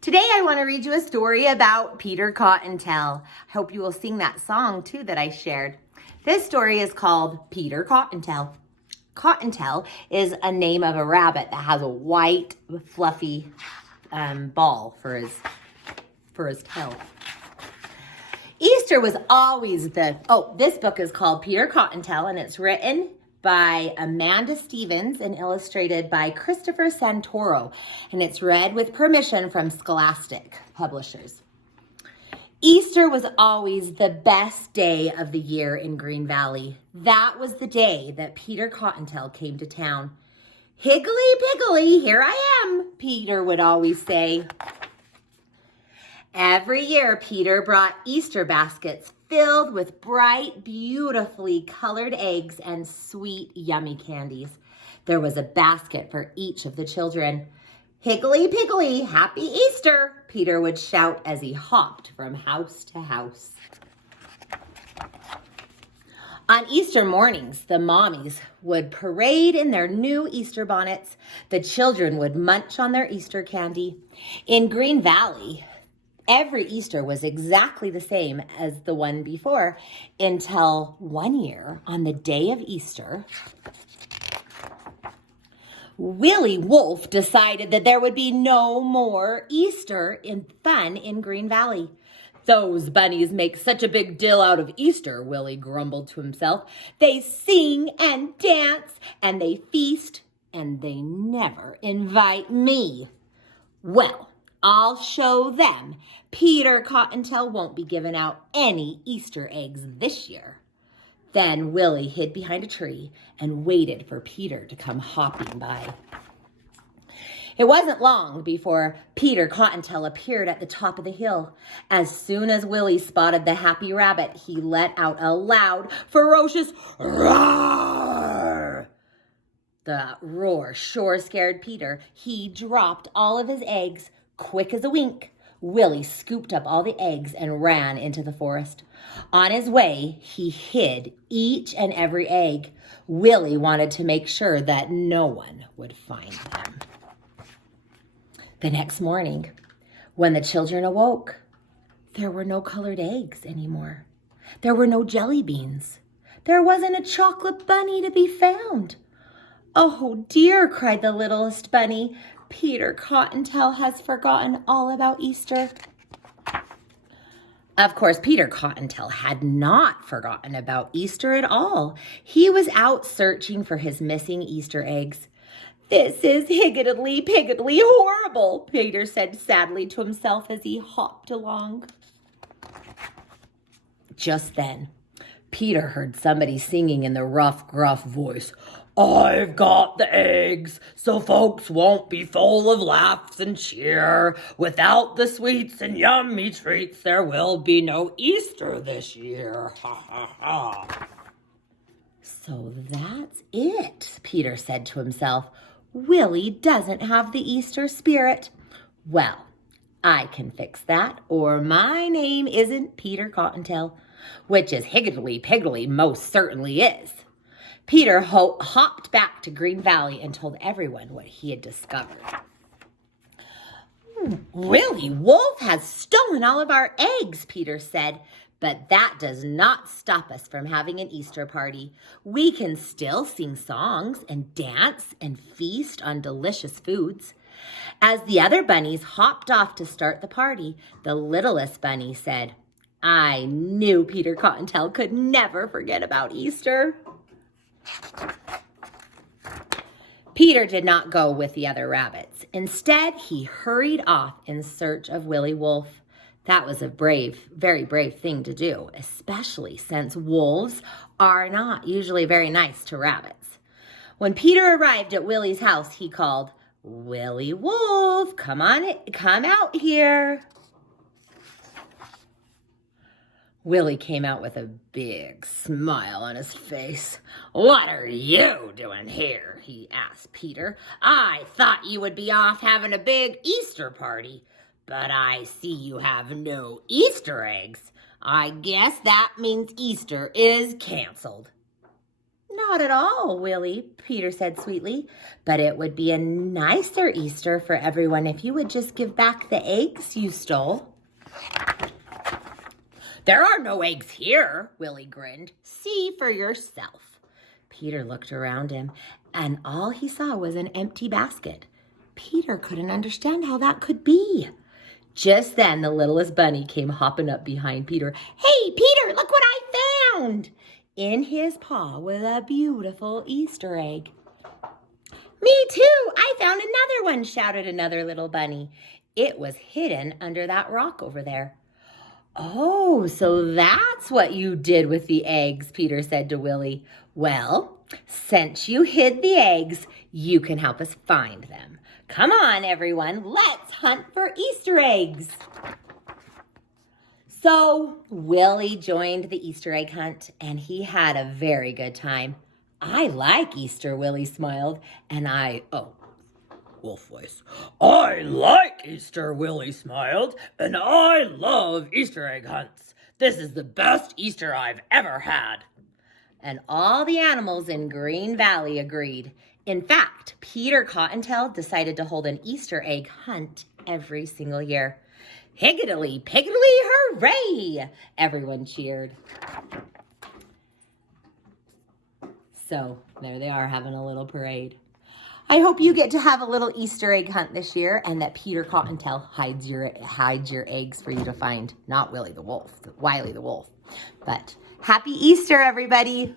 Today I want to read you a story about Peter Cottontail. I hope you will sing that song too that I shared. This story is called Peter Cottontail. Cottontail is a name of a rabbit that has a white, fluffy ball for his tail. Easter was always this book is called Peter Cottontail, and it's written by Amanda Stevens and illustrated by Christopher Santoro, and it's read with permission from Scholastic Publishers. Easter was always the best day of the year in Green Valley. That was the day that Peter Cottontail came to town. "Higgly piggly, here I am," Peter would always say. Every year, Peter brought Easter baskets filled with bright, beautifully colored eggs and sweet, yummy candies. There was a basket for each of the children. "Higgly piggly, happy Easter," Peter would shout as he hopped from house to house. On Easter mornings, the mommies would parade in their new Easter bonnets. The children would munch on their Easter candy. In Green Valley, every Easter was exactly the same as the one before, until one year, on the day of Easter, Willie Wolf decided that there would be no more Easter fun in Green Valley. "Those bunnies make such a big deal out of Easter," Willie grumbled to himself. "They sing and dance, and they feast, and they never invite me. Well, I'll show them. Peter Cottontail won't be giving out any Easter eggs this year." Then Willie hid behind a tree and waited for Peter to come hopping by. It wasn't long before Peter Cottontail appeared at the top of the hill. As soon as Willie spotted the happy rabbit, he let out a loud, ferocious roar. The roar sure scared Peter. He dropped all of his eggs. Quick as a wink, Willie scooped up all the eggs and ran into the forest. On his way, he hid each and every egg. Willie wanted to make sure that no one would find them. The next morning, when the children awoke, there were no colored eggs anymore. There were no jelly beans. There wasn't a chocolate bunny to be found. "Oh dear," cried the littlest bunny. "Peter Cottontail has forgotten all about Easter." Of course, Peter Cottontail had not forgotten about Easter at all. He was out searching for his missing Easter eggs. "This is higgledy-piggledy horrible," Peter said sadly to himself as he hopped along. Just then, Peter heard somebody singing in the rough, gruff voice. "I've got the eggs, so folks won't be full of laughs and cheer. Without the sweets and yummy treats, there will be no Easter this year. Ha, ha, ha." "So that's it," Peter said to himself. "Willie doesn't have the Easter spirit. Well, I can fix that, or my name isn't Peter Cottontail, which is higgledy-piggledy most certainly is." Peter hopped back to Green Valley and told everyone what he had discovered. "Willie Wolf has stolen all of our eggs," Peter said. "But that does not stop us from having an Easter party. We can still sing songs and dance and feast on delicious foods." As the other bunnies hopped off to start the party, the littlest bunny said, "I knew Peter Cottontail could never forget about Easter." Peter did not go with the other rabbits. Instead, he hurried off in search of Willie Wolf. That was a very brave thing to do, especially since wolves are not usually very nice to rabbits. When Peter arrived at Willie's house, he called, "Willie Wolf, come out here." Willie came out with a big smile on his face. "What are you doing here?" he asked Peter. "I thought you would be off having a big Easter party, but I see you have no Easter eggs. I guess that means Easter is canceled." Not at all, Willie, Peter said sweetly. But it would be a nicer Easter for everyone if you would just give back the eggs you stole. There are no eggs here, Willie grinned. See for yourself. Peter looked around him, and all he saw was an empty basket. Peter couldn't understand how that could be. Just then, the littlest bunny came hopping up behind Peter. Hey, Peter, look what I found! In his paw was a beautiful Easter egg. Me too! I found another one, shouted another little bunny. It was hidden under that rock over there. Oh, so that's what you did with the eggs, Peter said to Willie. Well, since you hid the eggs, you can help us find them. Come on, everyone, let's hunt for Easter eggs. So Willie joined the Easter egg hunt, and he had a very good time. I like Easter, Willie smiled, and wolf voice. I like Easter, Willie smiled, and I love Easter egg hunts. This is the best Easter I've ever had. And all the animals in Green Valley agreed. In fact, Peter Cottontail decided to hold an Easter egg hunt every single year. Higgity, piggity, hooray! Everyone cheered. So there they are having a little parade. I hope you get to have a little Easter egg hunt this year, and that Peter Cottontail hides your eggs for you to find. Not Willie the Wolf, Wiley the Wolf. But happy Easter, everybody.